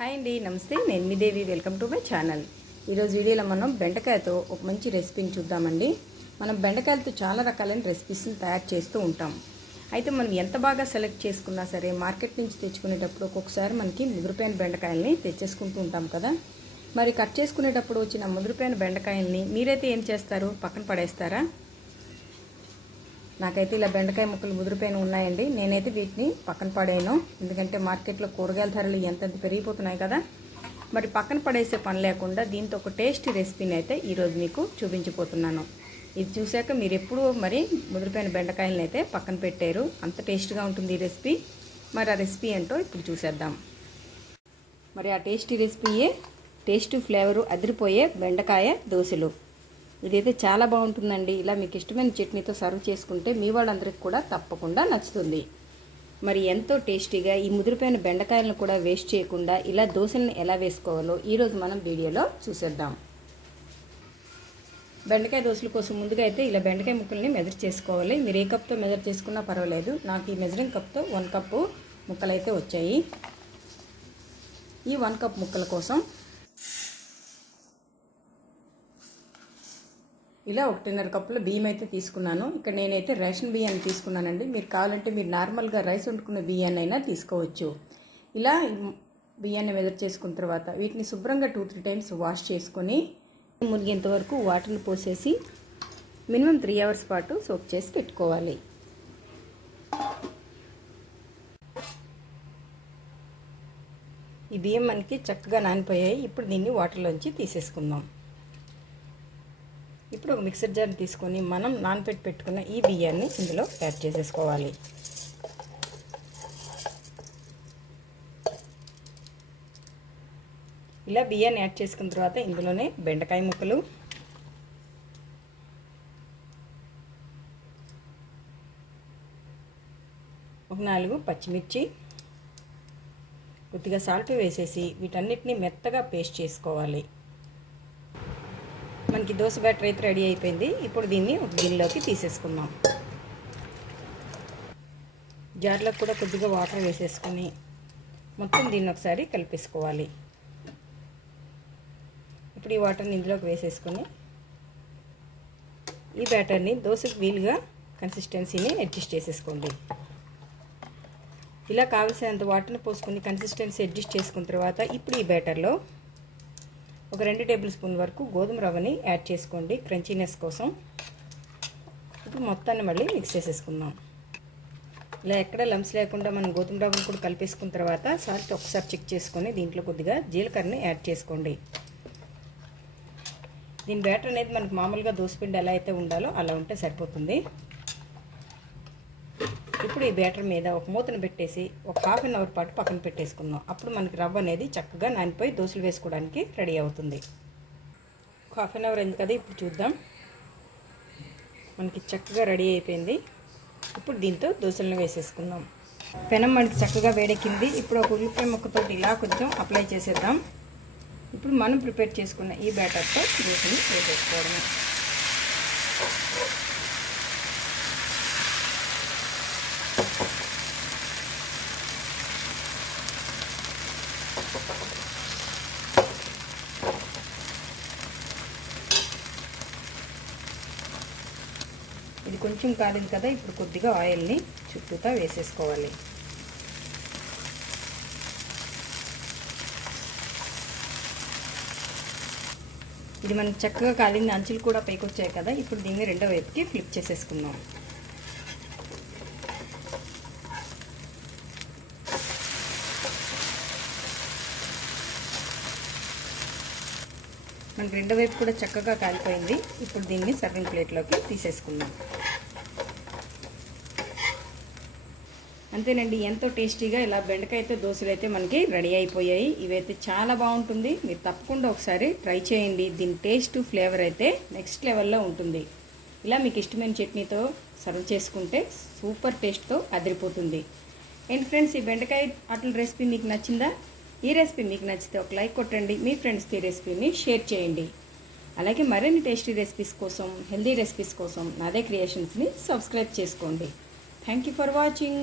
Hi అండి నమస్తే. నేను మీ Devi. Welcome to my channel ఈరోజు వీడియోలో మనం బెండకాయతో ఒక మంచి రెసిపీని చూద్దామండి. మనం బెండకాయలతో చాలా రకాలైన రెసిపీస్ని తయారు చేస్తూ ఉంటాం. అయితే మనం ఎంత బాగా సెలెక్ట్ చేసుకున్నా సరే మార్కెట్ నుంచి తెచ్చుకునేటప్పుడు ఒక్కొక్కసారి మనకి ముదిరిపోయిన బెండకాయలని తెచ్చేసుకుంటూ ఉంటాం కదా. మరి కట్ చేసుకునేటప్పుడు వచ్చిన ముదిరిపోయిన బెండకాయల్ని మీరైతే ఏం చేస్తారు? పక్కన పడేస్తారా? నాకైతే ఇలా బెండకాయ ముక్కలు ముదిరిపోయిన ఉన్నాయండి. నేనైతే వీటిని పక్కన పడేయను. ఎందుకంటే మార్కెట్లో కూరగాయల ధరలు ఎంతెంత పెరిగిపోతున్నాయి కదా. మరి పక్కన పడేసే పని లేకుండా దీంతో ఒక టేస్టీ రెసిపీని అయితే ఈరోజు మీకు చూపించిపోతున్నాను ఇది చూశాక మీరు ఎప్పుడూ మరి ముదిరిపోయిన బెండకాయలను అయితే పక్కన పెట్టారు. అంత టేస్ట్గా ఉంటుంది ఈ రెసిపీ. మరి ఆ రెసిపీ ఏంటో ఇప్పుడు చూసేద్దాం. మరి ఆ టేస్టీ రెసిపీయే టేస్ట్ ఫ్లేవరు అదిరిపోయే బెండకాయ దోశలు. ఇదైతే చాలా బాగుంటుందండి. ఇలా మీకు ఇష్టమైన చట్నీతో సర్వ్ చేసుకుంటే మీ వాళ్ళందరికీ కూడా తప్పకుండా నచ్చుతుంది. మరి ఎంతో టేస్టీగా ఈ ముదిరిపోయిన బెండకాయలను కూడా వేస్ట్ చేయకుండా ఇలా దోశలను ఎలా వేసుకోవాలో ఈరోజు మనం వీడియోలో చూసేద్దాం. బెండకాయ దోశల కోసం ముందుగా అయితే ఇలా బెండకాయ ముక్కల్ని మెజర్ చేసుకోవాలి. మీరు ఏ కప్తో మెజర్ చేసుకున్నా పర్వాలేదు. నాకు ఈ మెజరింగ్ కప్తో వన్ కప్పు ముక్కలు అయితే వచ్చాయి. ఈ వన్ కప్ ముక్కల కోసం ఇలా ఒకటిన్నర కప్పుల బియ్యం అయితే తీసుకున్నాను. ఇక్కడ నేనైతే రేషన్ బియ్యాన్ని తీసుకున్నానండి. మీరు కావాలంటే మీరు నార్మల్గా రైస్ వండుకునే బియ్యాన్ని అయినా తీసుకోవచ్చు. ఇలా బియ్యాన్ని మెదర్ చేసుకున్న తర్వాత వీటిని శుభ్రంగా టూ త్రీ టైమ్స్ వాష్ చేసుకొని మునిగేంత వరకు వాటర్ని పోసేసి మినిమం త్రీ అవర్స్ పాటు సోప్ చేసి పెట్టుకోవాలి. ఈ బియ్యం మనకి చక్కగా నానిపోయాయి. ఇప్పుడు దీన్ని వాటర్లోంచి తీసేసుకుందాం. ఇప్పుడు ఒక మిక్సర్ జార్ తీసుకొని మనం నానపెట్టి పెట్టుకున్న ఈ బియ్యాన్ని ఇందులో యాడ్ చేసేసుకోవాలి. ఇలా బియ్యాన్ని యాడ్ చేసుకున్న తర్వాత ఇందులోనే బెండకాయ ముక్కలు ఒక నాలుగు పచ్చిమిర్చి కొద్దిగా సాల్ట్ వేసేసి వీటన్నిటిని మెత్తగా పేస్ట్ చేసుకోవాలి. మనకి దోశ బ్యాటర్ అయితే రెడీ అయిపోయింది. ఇప్పుడు దీన్ని ఒక గిన్నెలోకి తీసేసుకుందాం. జార్లో కూడా కొద్దిగా వాటర్ వేసేసుకొని మొత్తం దీన్ని ఒకసారి కలిపేసుకోవాలి. ఇప్పుడు ఈ వాటర్ని ఇందులోకి వేసేసుకొని ఈ బ్యాటర్ని దోశకు వీలుగా కన్సిస్టెన్సీని అడ్జస్ట్ చేసేసుకోండి. ఇలా కావలసినంత వాటర్ని పోసుకొని కన్సిస్టెన్సీ అడ్జస్ట్ చేసుకున్న తర్వాత ఇప్పుడు ఈ బ్యాటర్లో ఒక రెండు టేబుల్ స్పూన్ వరకు గోధుమ రవ్వని యాడ్ చేసుకోండి క్రంచీనెస్ కోసం. ఇప్పుడు మొత్తాన్ని మళ్ళీ మిక్స్ చేసేసుకుందాం. ఇలా ఎక్కడ లమ్స్ లేకుండా మనం గోధుమ రవ్వను కూడా కలిపేసుకున్న తర్వాత సాల్ట్ ఒకసారి చెక్ చేసుకొని దీంట్లో కొద్దిగా జీలకర్రని యాడ్ చేసుకోండి. దీని బ్యాటర్ అనేది మనకు మామూలుగా దోసపిండి ఎలా అయితే ఉండాలో అలా ఉంటే సరిపోతుంది. ఇప్పుడు ఈ బ్యాటర్ మీద ఒక మూతను పెట్టేసి ఒక హాఫ్ అన్ అవర్ పాటు పక్కన పెట్టేసుకుందాం. అప్పుడు మనకి రవ్వ అనేది చక్కగా నానిపోయి దోశలు వేసుకోవడానికి రెడీ అవుతుంది. ఒక హాఫ్ అన్ అవర్ అయింది కదా ఇప్పుడు చూద్దాం. మనకి చక్కగా రెడీ అయిపోయింది. ఇప్పుడు దీంతో దోశలను వేసేసుకుందాం. పెనం మనకి చక్కగా వేడెక్కింది. ఇప్పుడు ఒక ఉల్లిపాయ ముక్కతో ఇలా కొంచెం అప్లై చేసేద్దాం. ఇప్పుడు మనం ప్రిపేర్ చేసుకున్న ఈ బ్యాటర్తో దోశని వేసేసుకోవడమే. ఇది కొంచెం కాలింది కదా ఇప్పుడు కొద్దిగా ఆయిల్ని చుట్టూతా వేసేసుకోవాలి. ఇది మనకి చక్కగా కాలింది అంచులు కూడా పైకి వచ్చాయి కదా ఇప్పుడు దీన్ని రెండో వైపుకి ఫ్లిప్ చేసేసుకుందాం. మనకి రెండో వైపు కూడా చక్కగా కాలిపోయింది. ఇప్పుడు దీన్ని సర్వింగ్ ప్లేట్లోకి తీసేసుకుందాం. అంతేనండి ఎంతో టేస్టీగా ఇలా బెండకాయతో దోశలు అయితే మనకి రెడీ అయిపోయాయి. ఇవైతే చాలా బాగుంటుంది. మీరు తప్పకుండా ఒకసారి ట్రై చేయండి. దీని టేస్ట్ ఫ్లేవర్ అయితే నెక్స్ట్ లెవెల్లో ఉంటుంది. ఇలా మీకు ఇష్టమైన చట్నీతో సర్వ్ చేసుకుంటే సూపర్ టేస్ట్తో అదిరిపోతుంది. అండ్ ఫ్రెండ్స్ ఈ బెండకాయ అట్ల రెసిపీ మీకు నచ్చిందా? ఈ రెసిపీ మీకు నచ్చితే ఒక లైక్ కొట్టండి మీ ఫ్రెండ్స్కి ఈ రెసిపీని షేర్ చేయండి. అలాగే మరిన్ని టేస్టీ రెసిపీస్ కోసం హెల్దీ రెసిపీస్ కోసం నాదే క్రియేషన్స్ని సబ్స్క్రైబ్ చేసుకోండి. Thank you for watching